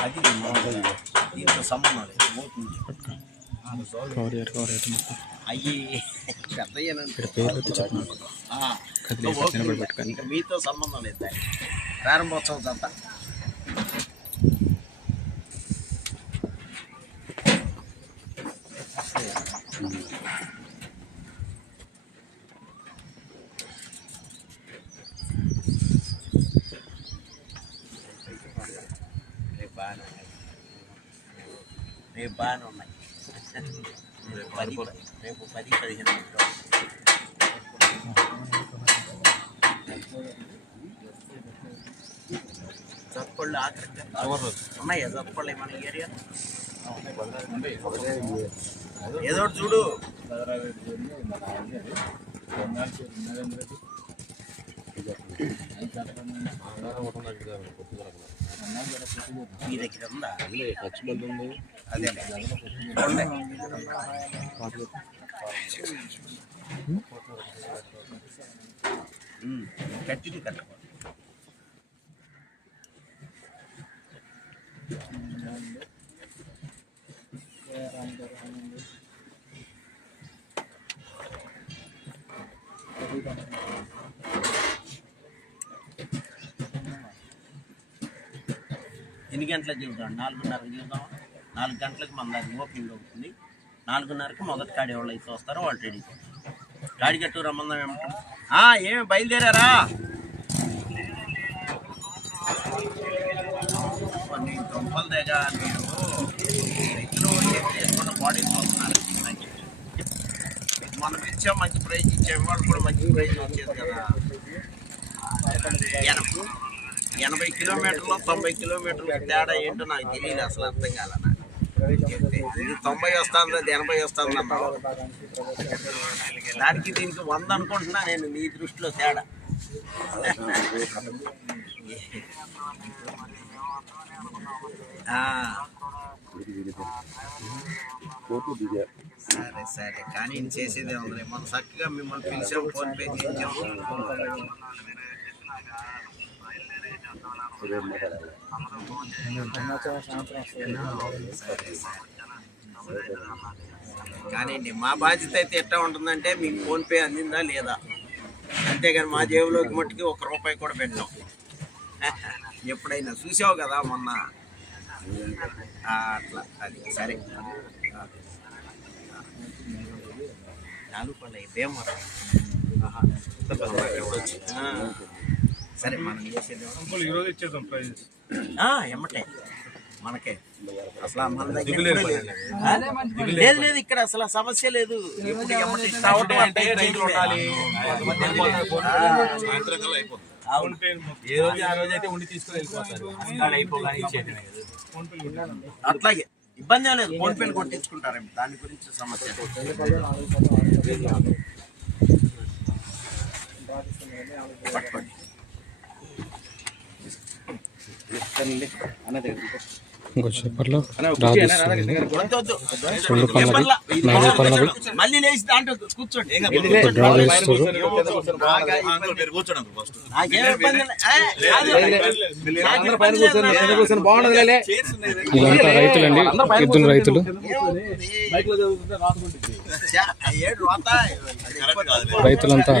అది దీంతో సంబంధం లేదు పోతుంది కవర్ చేయరు కవర్ అయితే ప్రారంభోత్సవం అయ్యి పెద్దయ్యానంటే ఇక్కడ పేర్లు అయితే చెప్పు నాకు ఆ, కదిలేసి ఓకే. నిలబడి పెట్టుకొని. ఇంకా మీతో సంబంధం లేదు దానికి. ప్రారంభోత్సవం జంట రేపు బాగానే ఉన్నాయి. రేపు బాగానే ఉన్నాయి. రేపు పది రేపు పది పదిహేను రోజులు. జత్పళ్ళు ఆఖరి ఉన్నాయా జత్పళ్ళు మన ఏరియా? ఏదో చూడు. మీ దగ్గర ఉందా అదే కట్టిది కట్టకూడదు Thank you. ఎన్ని గంటలకు చెబుతాం నాలుగున్నరకు చెబుతాం నాలుగు గంటలకు మన దాన్ని ఓపెనింగ్ అవుతుంది. నాలుగున్నరకి మొదటి కాడి వాళ్ళు అయితే వస్తారో వాళ్ళు రెడీ కాడి కట్టు రమ్మందాం ఏమంటారు ఏమి బయలుదేరారా? కొన్ని దుంపలు మీరు రైతులు చేసుకున్న బాడీ వస్తున్నారు మనం ఇచ్చాం మంచి ప్రైజ్ ఇచ్చాం వాళ్ళు కూడా మంచి ప్రైజ్ వచ్చేది కదా. ఎనభై ఎనభై కిలోమీటర్లు తొంభై కిలోమీటర్ల తేడా ఏంటో నాకు తెలియదు అసలు అర్థం కాల ఇది తొంభై వస్తుంది అది ఎనభై వస్తుంది అన్నావు దానికి దీనికి వంద అనుకుంటున్నా నేను నీ దృష్టిలో తేడా. సరే సరే. కానీ నేను చేసేదే ఉంది మనం చక్కగా మిమ్మల్ని పిలిచాం ఫోన్పే చేయించాము కానీ మా బాధ్యత అయితే ఎట్లా ఉంటుందంటే మీకు ఫోన్పే అందిందా లేదా? అంతేగాని మా జేబులోకి మట్టుకి ఒక రూపాయి కూడా పెట్టాం. ఎప్పుడైనా చూసావు కదా మొన్న? అట్లా. అది సరే. నాలుగు పళ్ళు అయిపోయాం సరే మనం చేసేది ఈరోజు ఇచ్చేద్దాం ప్రైజ్ ఎమ్మటే. మనకే. అసలు మన దగ్గర లేదు. లేదు ఇక్కడ అసలు సమస్య లేదు. ఏ రోజు ఆ రోజు అయితే ఉండి తీసుకుని వెళ్ళిపోతారు. అక్కడ అయిపోగానే ఇచ్చేయటమే అట్లాగే ఇబ్బంది లేదు. ఫోన్ పేలు కొట్టించుకుంటారేమో. దాని గురించి సమస్య పట్టుకోండి. ఇంకో చెప్పర్లో. రెండు నాలుగు డ్రా. ఇదంతా రైతులండి ఇద్దరు రైతులు. రైతులంతా.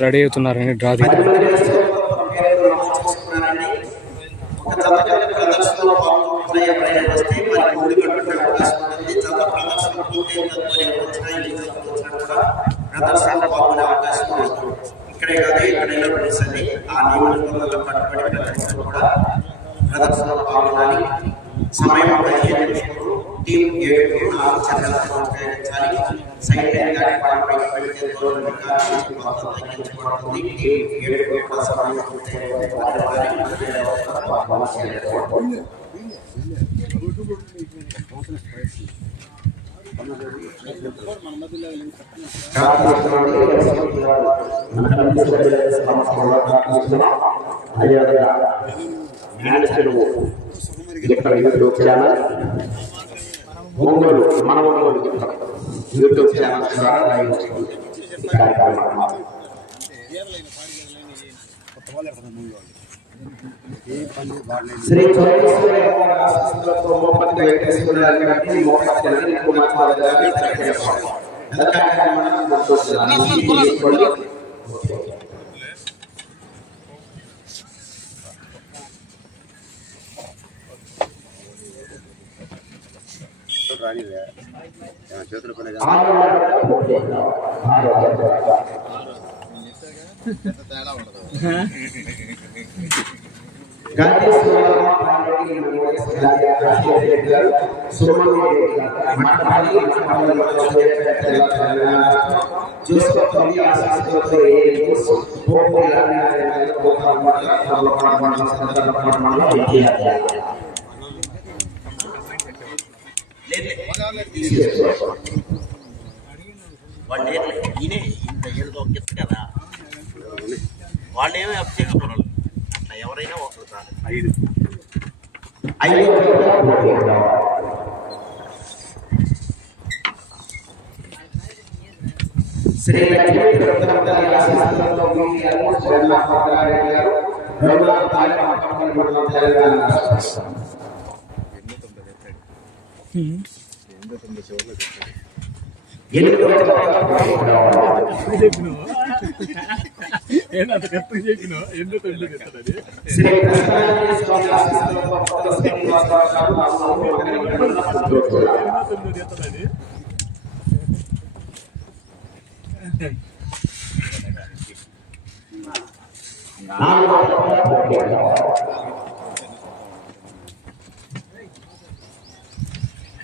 రెడీ వచ్చినా కూడా ప్రదర్శనలో పాల్గొనే అవకాశం ఇక్కడే కాదు ఎక్కడైనా ప్రదేశాన్ని ఆ నియమ నిబంధనలకు కట్టుబడి ప్రదర్శన కూడా ప్రదర్శనలో పాల్గొనాలి సమయం పదిహేను నిమిషాలు. టీం ఏడు నాలుగు చంద్రాలను ఉపయోగించాలి సైడ్ లైన్ కానీ పైకి పెడితే దూరం మొత్తం టీం ఏడు ఇక్కడ యూట్యూబ్ ఛానల్. ఒంగోలు మన ఒంగోలు యూట్యూబ్ ఛానల్ ద్వారా లైవ్ వస్తుంది ఈ కార్యక్రమం శ్రీ చౌడేశ్వరి అమ్మవారి ఆశీస్సులతో మోపతి వెంకటేశ్వర గారికి వాళ్ళు ఏం లేదు. ఈయనే ఇంత ఏదో ఒక గిఫ్ట్ కదా వాళ్ళు ఏమీ అప్ చేసుకున్నారు అట్లా ఎవరైనా ఒకరు చాలు ఐదు ఐదో తరగతి పూర్తి చేద్దాం. శ్రీ లక్ష్మీ తిరుపతి ఆశీస్సులతో మీ గారు, శ్రీరామ పట్టారెడ్డి ఏంటంత కరెక్ట్గా ఎందుకు చెప్తాడు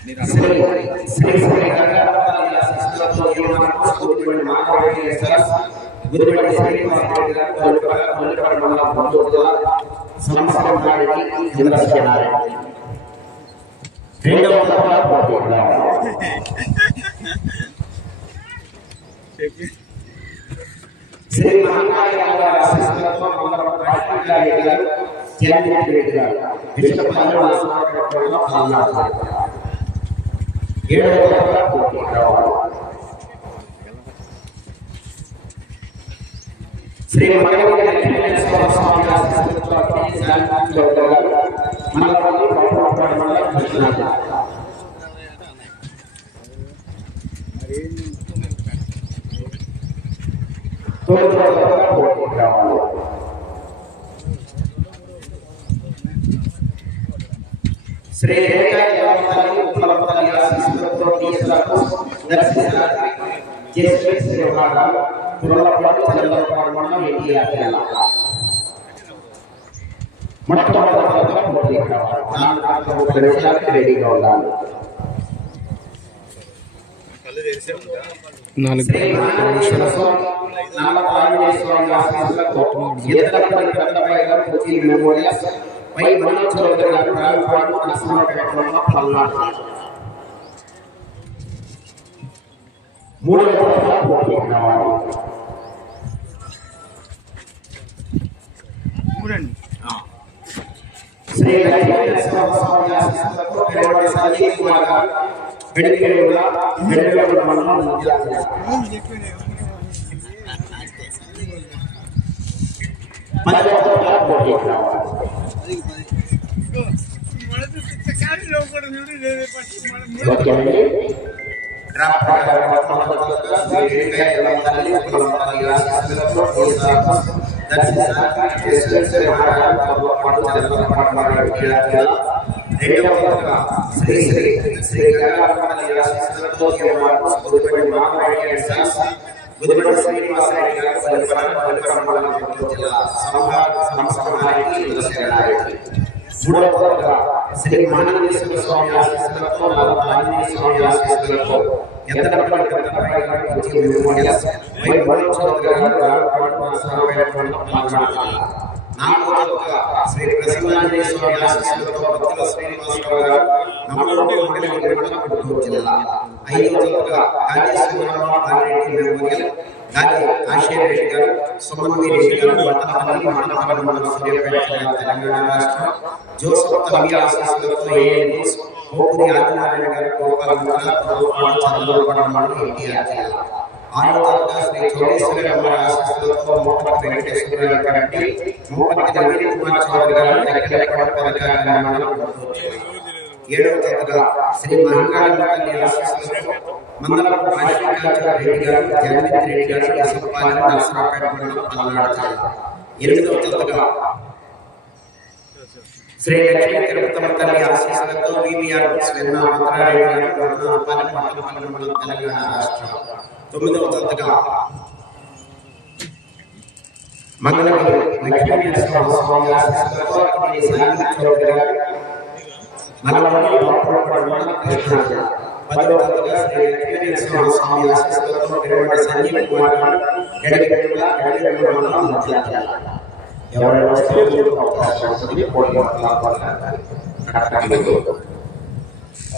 శ్రీ శ్రీ శ్రీ గంగాధర ఆశీస్సులతో యువనాథ్ గురుబడి ఏడవ తరగతి పూర్తి శ్రీ మగవతి వెంకటేశ్వర స్వామి ఆశీస్సులతో టి. శాంతి చౌదరి గారు, మండపల్లి కృష్ణా జిల్లా. తొమ్మిదవ తరగతి పూర్తి చేద్దాం. శ్రీ రేఖాయతల్లి ఉప్పలపల్లి ఆశీస్సులతో తీసులకు దర్శించాలి జస్వి శ్రీవాడ పుల్లపాడు చంద్రపాడు మండలం ఎన్టీఆర్ జిల్లా మొట్టమొదటి తరగతి పూర్తి కావాలి నాలుగు గంటల ముప్పై నిమిషాలకి రెడీగా ఉండాలి కళ్ళు తెరిసే ఉంటా నాలుగు శ్రీ నారాయణ స్వామి నామక ఆంజనేయ స్వామి ఆశీస్సులతో ఎద్దరపల్లి పెద్దపల్లి గారు కొచ్చి మెమోరియల్స్ పై మనోజ్ చౌదరి గారు రాయపాడు నరసింహపేట మండలం పల్నాడు మూడవ తరగతి పూర్తి కావాలి శ్రీ వెంకటేశ్వర స్వామి ఆశీస్సులతో గారు బెడికేడుల మహారాజు పరిపాలన పరిపాలన మండలం జిల్లా సంహార మూడవ తరగతిగా శ్రీ మానవేశ్వర స్వామి ఆశీస్సులతో నలభ ఆంజనేయ స్వామి ఆశీస్సులతో ఎత్తడపల్లి పెద్దపల్లి గారు వచ్చి మెమోరియల్స్ వై శ్రీ స్వామి ఆశీస్సులతో భక్తుల శ్రీనివాసరావు గారు మండలం గుంటూరు జిల్లా. గాంధీ మెమోరియల్ గాంధీ ఆశయ రెడ్డి గారు సుమన్వి రెడ్డి గారు మండలం సూర్యాపేట జిల్లా తెలంగాణ రాష్ట్రం. జోసఫ్ తల్లి ఆశీస్సులతో ఏఎన్ఎస్ ఆదినారాయణ గారు గోపాల మండలం చంద్రబాబు మండలం ఎన్టీఆర్ జిల్లా. ఆరో శ్రీ చౌడేశ్వరి ఆశీస్సులతో మోపతి వెంకటేశ్వర గారి మోపతి నవీన్ కుమార్ చౌదరి గారు ఏడవ శ్రీ ఆశీస్సులతో మండలం రెడ్డి గారు రెడ్డి గారు నరసరావుపేట మండలం ఎనిమిదవ శ్రీ లక్ష్మీ తిరుపతమ్మ తల్లి ఆశీస్సులతో వివిఆర్ స్వర్ణ మంత్రాలయ గారు తెలంగాణ రాష్ట్రం. తొమ్మిదవ తరగతిగా మంగళగిరి లక్ష్మీ నరసింహ స్వామి ఆశీస్సులతో అక్కినేని సాయి చౌదరి గారు నల్లమల్లి బాపులపాడు మండలం కృష్ణా జిల్లా పదవ తరగతిగా శ్రీ లక్ష్మీ నరసింహ స్వామి ఆశీస్సులతో పెరుమాడ సంజీవ్ కుమార్ గారు ఎడగెడల ఎడగెడల మండలం నంద్యాల జిల్లా ఎవరైనా వస్తే మీకు అవకాశం ఉంటుంది పోటీ మాట్లాడాలి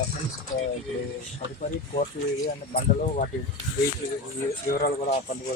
ఫ్రెండ్స్ ఇప్పుడు తదుపరి కోర్టు అండ్ బండలో వాటి వెయిట్ వివరాలు కూడా పండుగ